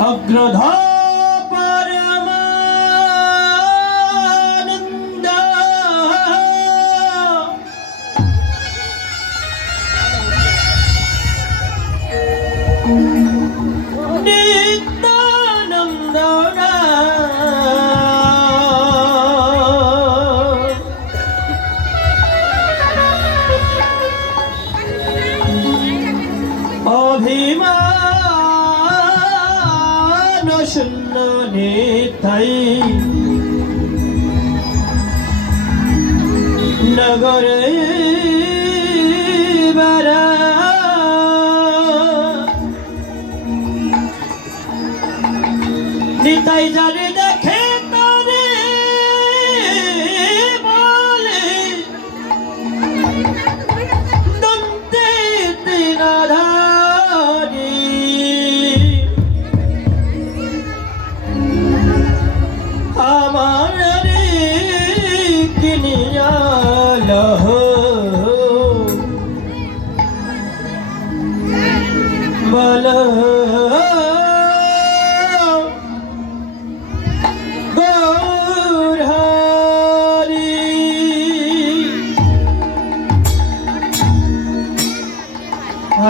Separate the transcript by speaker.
Speaker 1: অগ্রধর। তাই নগরে বেড়া নিতাই জানে